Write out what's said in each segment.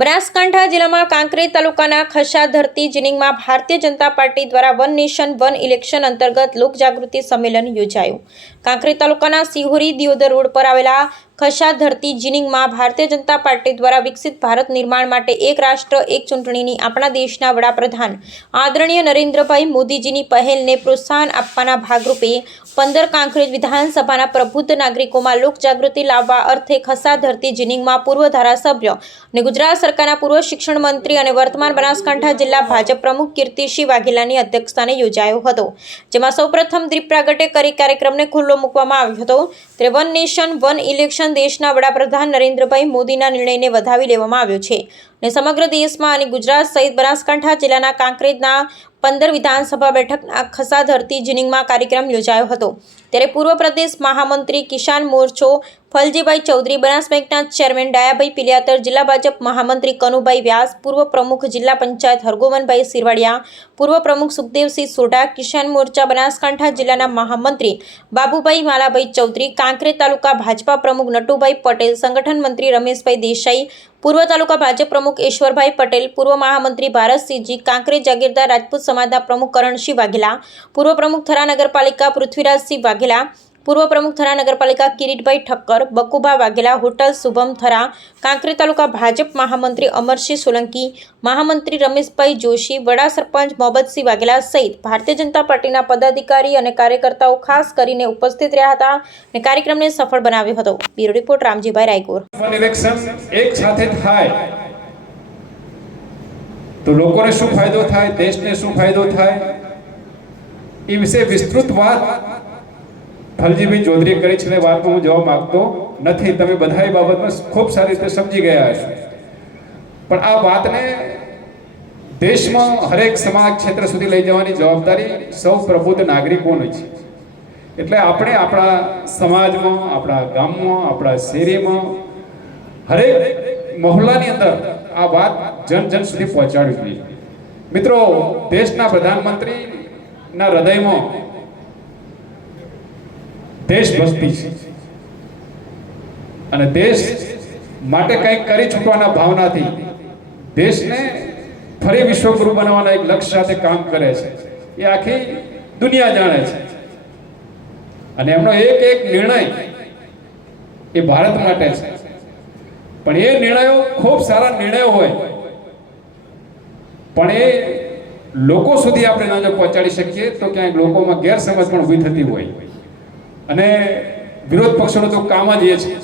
બનાસકાંઠા જિલ્લામાં કાંકરેજ તાલુકાના ખસા ધરતી જીનિંગમાં ભારતીય જનતા પાર્ટી દ્વારા વન નેશન, વન ઇલેક્શન અંતર્ગત લોકજાગૃતિ સંમેલન યોજાયું. કાંકરેજ તાલુકાના સિહોરી દિયોદર રોડ પર આવેલા ખસા ધરતી જીનિંગમાં ભારતીય જનતા પાર્ટી દ્વારા વિકસિત ભારત નિર્માણ માટે એક રાષ્ટ્ર, એક ચૂંટણીની આપણા દેશના વડાપ્રધાન આદરણીય નરેન્દ્રભાઈ મોદીજીની પહેલને પ્રોત્સાહન આપવાના ભાગરૂપે પંદર કાંકરેજ વિધાનસભાના પ્રબુદ્ધ નાગરિકોમાં લોકજાગૃતિ લાવવા અર્થે ખસા ધરતી જીનિંગમાં પૂર્વ ધારાસભ્ય અને ગુજરાત સરકારના પૂર્વ શિક્ષણ મંત્રી અને વર્તમાન બનાસકાંઠા જિલ્લા ભાજપ પ્રમુખ કીર્તિસિંહ વાઘેલાની અધ્યક્ષસ્થાને યોજાયો હતો, જેમાં સૌપ્રથમ દીપ પ્રાગટ્ય કરી કાર્યક્રમને ખુલ્લો મૂકવામાં આવ્યો હતો. ત્યારે વન નેશન, વન ઇલેક્શન દેશના વડાપ્રધાન નરેન્દ્રભાઈ મોદીના નિર્ણયને વધાવી લેવામાં આવ્યો છે અને સમગ્ર દેશમાં અને ગુજરાત સહિત બનાસકાંઠા જિલ્લાના કાંકરેજના પંદર વિધાનસભા બેઠકના ખસા ધરતી જીનિંગમાં કાર્યક્રમ યોજાયો હતો. ત્યારે પૂર્વ પ્રદેશ મહામંત્રી કિસાન મોરચો ફલજીભાઈ ચૌધરી બનાસ બેંકના ચેરમેન ડાયાભાઈ પિલિયાતર, જિલ્લા ભાજપ મહામંત્રી કનુભાઈ વ્યાસ, પૂર્વ પ્રમુખ જિલ્લા પંચાયત હરગોવનભાઈ સિરવાડિયા, પૂર્વ પ્રમુખ સુખદેવસિંહ સોઢા, કિસાન મોરચા બનાસકાંઠા જિલ્લાના મહામંત્રી બાબુભાઈ માલાભાઈ ચૌધરી, કાંકરે તાલુકા ભાજપા પ્રમુખ નટુભાઈ પટેલ, સંગઠન મંત્રી રમેશભાઈ દેસાઈ, પૂર્વ તાલુકા ભાજપ પ્રમુખ ઈશ્વરભાઈ પટેલ, પૂર્વ મહામંત્રી ભારતસિંહજી, કાંકરે જાગીરદાર રાજપૂત સમાજના પ્રમુખ કરણસિંહ વાઘેલા, પૂર્વ પ્રમુખ થરા નગરપાલિકા પૃથ્વીરાજસિંહ વાઘેલા પૂર્વ પ્રમુખ થરા નગરપાલિકા કિરીટભાઈ ઠક્કર, બકુભા વાઘેલા, હોટલ શુભમ થરા, કાંકરી તાલુકા ભાજપ મહામંત્રી અમરસિંહ સોલંકી, મહામંત્રી રમેશભાઈ જોશી, વડા સરપંચ મોહમ્મદસિંહ વાઘેલા સહિત ભારતીય જનતા પાર્ટીના પદાધિકારી અને કાર્યકર્તાઓ ખાસ કરીને ઉપસ્થિત રહ્યા હતા અને કાર્યક્રમને સફળ બનાવ્યો હતો. Bureau report, Ramjibhai Raygor. તો લોકોને શું ફાયદો થાય? દેશને શું ફાયદો થાય? એ વિશે વિસ્તૃત વાત ફલજીભાઈ ચૌધરીએ કરી છે એ વાતનો હું જવાબ માંગતો નથી. તમે બધા એ બાબતમાં ખૂબ સારી રીતે સમજી ગયા હશો. પણ આ વાતને દેશમાં હરેક સમાજ ક્ષેત્ર સુધી લઈ જવાની જવાબદારી સૌ પ્રબુદ્ધ નાગરિકોની છે. એટલે આપણે આપણા સમાજમાં, આપણા ગામમાં, આપણા શેરીમાં હરેક મહોલ્લાની અંદર આ વાત જન જન સુધી પહોંચાડવી જોઈએ. મિત્રો, દેશના પ્રધાનમંત્રીના હૃદયમાં દેશભક્તિ છે. અને દેશ માટે કંઈક કરી છૂટવાના ભાવનાથી દેશને ફરી વિશ્વગુરુ બનાવવાના એક લક્ષ્ય સાથે કામ કરે છે. એ આખી દુનિયા જાણે છે. અને એમનો એક એક નિર્ણય એ ભારત માટે છે. પણ એ નિર્ણયો ખૂબ સારા નિર્ણયો હોય. પણ એ લોકો સુધી આપણે ના જો પહોંચાડી શકીએ તો ક્યાંક લોકોમાં ગેરસમજ પણ ઊભી થતી હોય. અને વિરોધ પક્ષોનું તો કામ જ એ છે.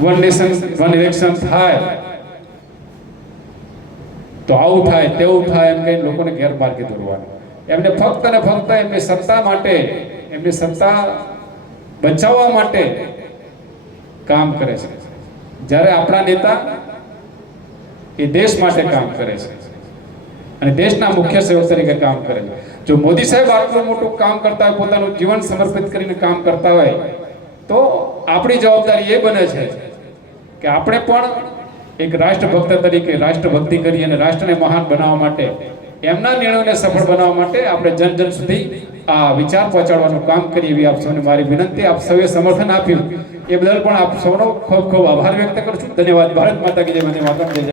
વન નેશન વન ઇલેક્શન થાય. તો આવું થાય, તેવું થાય એમ કહીને લોકોને ગેરમાર્ગે દોરવાનું. એમને ફક્ત અને ફક્ત એમની સત્તા માટે, એમની સત્તા બચાવવા માટે કામ કરે છે. જ્યારે આપણા નેતા એ દેશ માટે કામ કરે છે. અને દેશના મુખ્ય સેવક તરીકે કામ કરે. જો મોદી સાહેબ આટલું મોટું કામ કરતા હોય, પોતાનું જીવન સમર્પિત કરીને કામ કરતા હોય, તો આપણી જવાબદારી એ બને છે કે આપણે પણ એક રાષ્ટ્રભક્ત તરીકે રાષ્ટ્રભક્તિ કરી અને રાષ્ટ્રને મહાન બનાવવા માટે, એમના નિર્ણયોને સફળ બનાવવા માટે આપણે જન જન સુધી આ વિચાર પહોંચાડવાનું કામ કરીએ એવી આપ સૌને મારી વિનંતી, આપ સૌએ સમર્થન આપ્યું. એ બદલ પણ આપ સૌનો ખૂબ ખૂબ આભાર વ્યક્ત કરું છું. ધન્યવાદ. ભારત માતા કી જય. મને માતા